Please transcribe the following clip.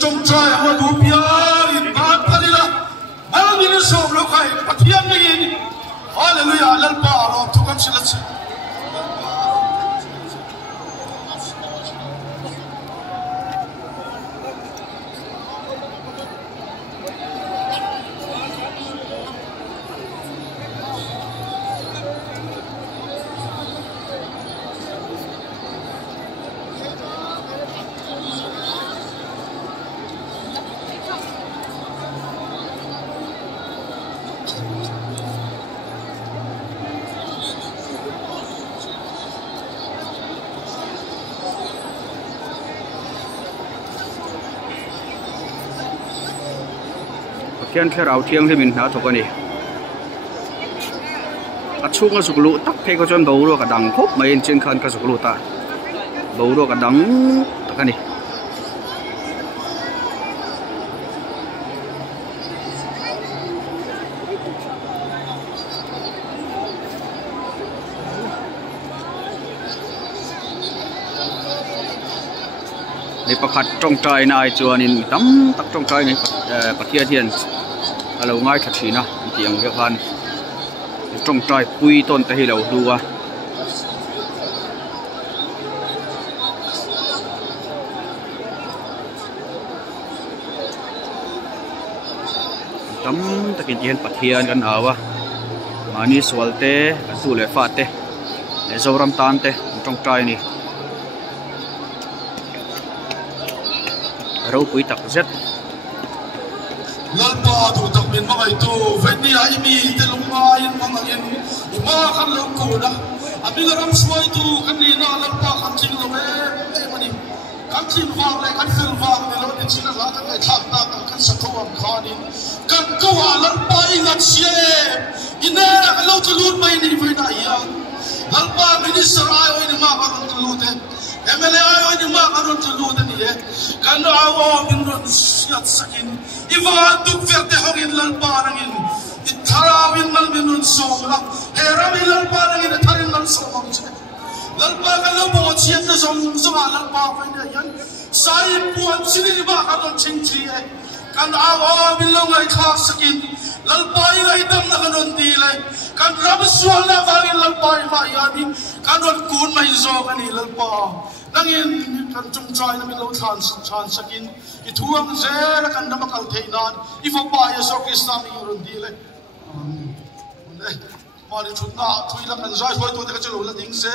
trong trai mà đủ bia in bát thali la bao nhiêu sầu lo khai bắt hiền này hallelujah lần ba rồi tu kan silat kian kher au thiang hemin na thok ani a chunga suklu tak the ko chon bouro ka dang khop mai in chen khan ka suklu ta bouro ka dang takani ni pakhat trong trai na ai chuan in tam tak trong trai ni pathia hian alo ngai that thina tiang ge khan trong trai pui ton te hi lo duwa tam takin hian pathian kan awa mani swalte tu le fa te le zoram tan te trong trai ni rau pui tak zet lalpa tu tak min makai tu veni ai mi te lunga in mangin ma kan lo ko da abi garam swai tu kan ni na lalpa kan ching lo e mani kan ching wang le kan fil wang ni lo ni china la kan ai thak na kan sa tho am khani kan ko wa lalpa i ngat sie ina kan lo tu lut mai ni vai na ya lalpa minister ai oi ni ma kan tu lut MLA ai ni ma kan tu lut ni le kan awo min ron siat sakin iwa duk verte hogin lalpa nangin itharawin mal minun somla herami lalpa nangin tharin mal somam che lalpa ka lo bo chiat na som soma lalpa fa ne yan sai puan chini ba ka don ching chi e kan awo min lo ngai kha sakin lalpa i lai dam na kan don ti lai kan rab swal na va in lalpa ma yani kan don kun mai zo kan ni lalpa nangin kan chung trai na min lo than sakin i thuang ze la kan dam kal theinan i fa pa ya so krisna mi run di le ma ni chutna thui la kan zai hoi to te ka chelo la ding se